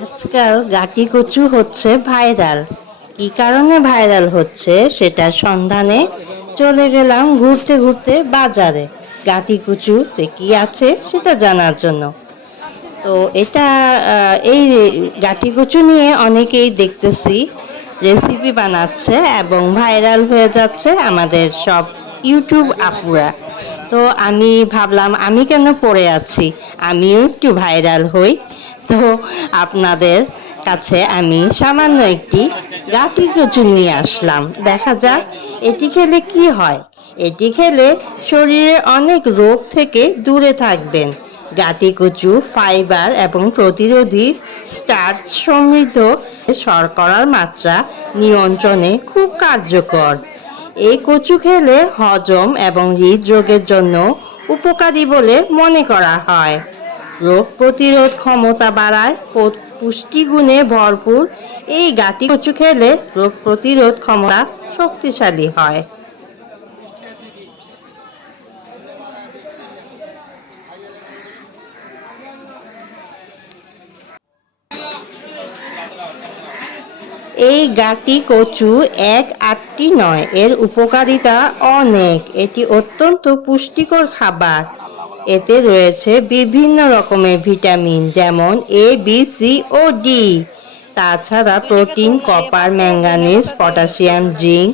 আজকাল গাটি কচু হচ্ছে ভাইরাল। কি কারণে ভাইরাল হচ্ছে সেটা সন্ধানে চলে গেলাম ঘুরতে ঘুরতে বাজারে। গাটি কচুতে কি আছে সেটা জানার জন্য। তো এটা এই গাটি কচু নিয়ে অনেকেই দেখতেছি রেসিপি বানাচ্ছে এবং ভাইরাল হয়ে যাচ্ছে আমাদের সব ইউটিউব আপুরা। তো আমি ভাবলাম, আমি কেন পড়ে আছি? আমিও একটু ভাইরাল হই। তো আপনাদের কাছে আমি সামান্য একটি গাটি কচু নিয়ে আসলাম। দেখা যাক, এটি খেলে কি হয়? এটি খেলে শরীরের অনেক রোগ থেকে দূরে থাকবেন। গাটি কচু, ফাইবার এবং প্রতিরোধী স্টার্চ সমৃদ্ধ শর্করার মাত্রা নিয়ন্ত্রণে খুব কার্যকর। এই কচু খেলে হজম এবং হৃদরোগের জন্য উপকারী বলে মনে করা হয়। রোগ প্রতিরোধ ক্ষমতা বাড়ায় পুষ্টিগুণে ভরপুর এই গাটি কচু খেলে রোগ প্রতিরোধ ক্ষমতা শক্তিশালী হয়। এই গাটি কচু এক আটটি নয়। এর উপকারিতা অনেক। এটি অত্যন্ত পুষ্টিকর খাবার। এতে রয়েছে বিভিন্ন রকমের ভিটামিন, যেমন এ বি সি ও ডি তাছাড়া protein, copper, manganese, potassium, zinc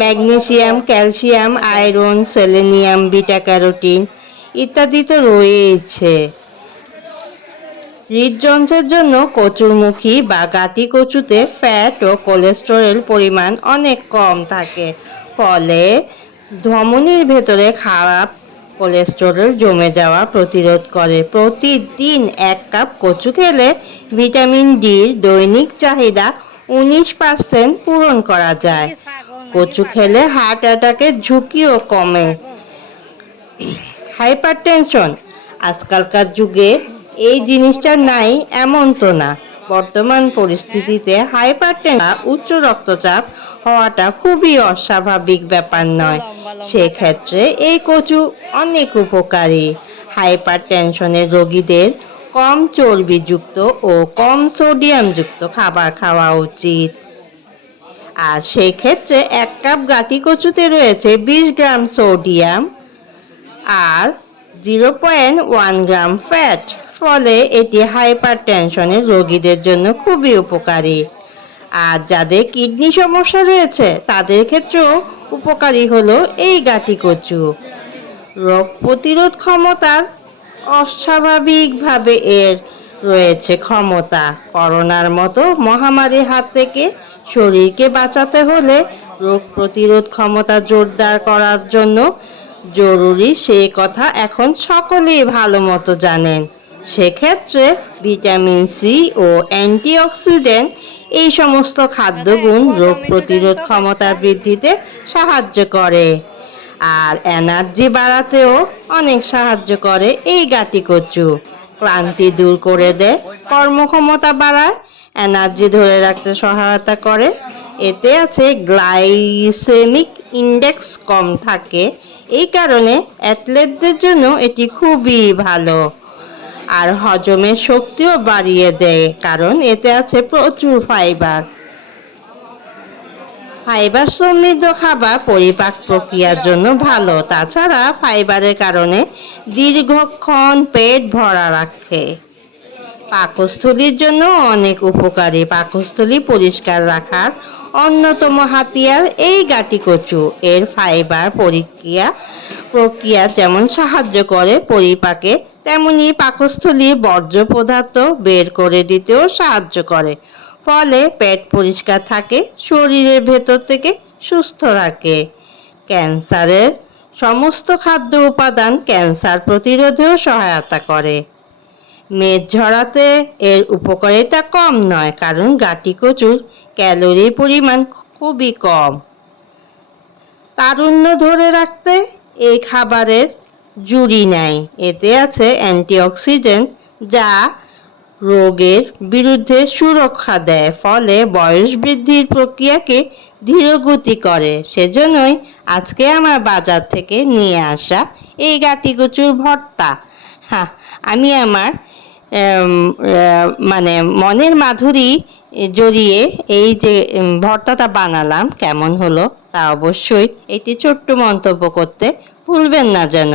magnesium calcium, iron, selenium, beta carotene ইত্যাদি তো রয়েছে। হৃদযন্ত্রের জন্য কচুরমুখী বা গাতি কচুতে ফ্যাট ও কোলেস্টেরল পরিমাণ অনেক কম থাকে। ফলে ধমনীর ভেতরে খারাপ কোলেস্টেরল জমে যাওয়া প্রতিরোধ করে। প্রতিদিন এক কাপ কচু খেলে ভিটামিন ডির দৈনিক চাহিদা উনিশ পার্সেন্ট পূরণ করা যায়। কচু খেলে হার্ট অ্যাটাকের ঝুঁকিও কমে। হাইপার টেনশন আজকালকার যুগে এই জিনিসটা নাই, এমন তো না। বর্তমান পরিস্থিতিতে হাইপার উচ্চ রক্তচাপ হওয়াটা খুবই অস্বাভাবিক ব্যাপার নয়। সেক্ষেত্রে এই কচু অনেক উপকারী। হাইপার টেনশনের রোগীদের কম চর্বিযুক্ত ও কম সোডিয়ামযুক্ত খাবার খাওয়া উচিত। আর সেই ক্ষেত্রে এক কাপ গাটি কচুতে রয়েছে বিশ গ্রাম সোডিয়াম আর zero point one gram fat. ফলে এটি হাইপার টেনশনের রোগীদের জন্য খুবই উপকারী। আর যাদের কিডনি সমস্যা রয়েছে, তাদের ক্ষেত্রেও উপকারী হলো এই গাটি কচু। রোগ প্রতিরোধ ক্ষমতার অস্বাভাবিকভাবে এর রয়েছে ক্ষমতা। করোনার মতো মহামারীর হাত থেকে শরীরকে বাঁচাতে হলে রোগ প্রতিরোধ ক্ষমতা জোরদার করার জন্য জরুরি সেই কথা এখন সকলেই ভালো মতো জানেন। সেক্ষেত্রে ভিটামিন সি ও অ্যান্টিঅক্সিডেন্ট, এই সমস্ত খাদ্যগুণ রোগ প্রতিরোধ ক্ষমতা বৃদ্ধিতে সাহায্য করে। আর এনার্জি বাড়াতেও অনেক সাহায্য করে এই গাটি কচু। ক্লান্তি দূর করে দেয়, কর্মক্ষমতা বাড়ায়, এনার্জি ধরে রাখতে সহায়তা করে। এতে আছে গ্লাইসেমিক ইন্ডেক্স কম থাকে, এই কারণে অ্যাথলেটদের জন্য এটি খুবই ভালো। আর হজমের শক্তিও বাড়িয়ে দেয়, কারণ এতে আছে প্রচুর ফাইবার ফাইবার সমৃদ্ধ খাবার পরিপাক প্রক্রিয়ার জন্য ভালো, তাছাড়া ফাইবারের কারণে দীর্ঘক্ষণ পেট ভরা রাখে। পাকস্থলীর জন্য অনেক উপকারী, পাকস্থলী পরিষ্কার রাখার অন্যতম হাতিয়ার এই গাটি কচু। এর ফাইবার প্রক্রিয়া প্রক্রিয়া যেমন সাহায্য করে পরিপাকে, তেমনি পাকস্থলী বর্জ্য পদার্থ বের করে দিতেও সাহায্য করে। ফলে পেট পরিষ্কার থাকে, শরীরের ভেতর থেকে সুস্থ রাখে। ক্যান্সারের সমস্ত খাদ্য উপাদান ক্যান্সার প্রতিরোধেও সহায়তা করে। মেদ ঝরাতে এর উপকারিতা কম নয়, কারণ গাটি কচুর ক্যালোরির পরিমাণ খুবই কম। তারুণ্য ধরে রাখতে এই খাবারের জুড়ি নেয়। এতে আছে অ্যান্টিঅক্সিডেন্ট যা রোগের বিরুদ্ধে সুরক্ষা দেয়, ফলে বয়স বৃদ্ধির প্রক্রিয়াকে ধীরগতি করে। সেজন্যই আজকে আমার বাজার থেকে নিয়ে আসা এই গাটি কচুর ভর্তা। হ্যাঁ আমি আমার মানে মনের মাধুরী জড়িয়ে এই যে ভর্তাটা বানালাম, কেমন হলো তা অবশ্যই এটি ছোট্ট মন্তব্য করতে ভুলবেন না যেন।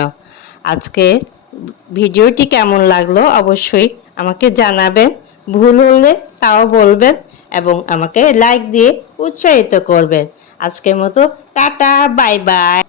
আজকে ভিডিওটি কেমন লাগল অবশ্যই আমাকে জানাবেন, ভুল হলে তাও বলবেন এবং আমাকে লাইক দিয়ে উৎসাহিত করবেন। আজকের মতো টাটা, বাই বাই।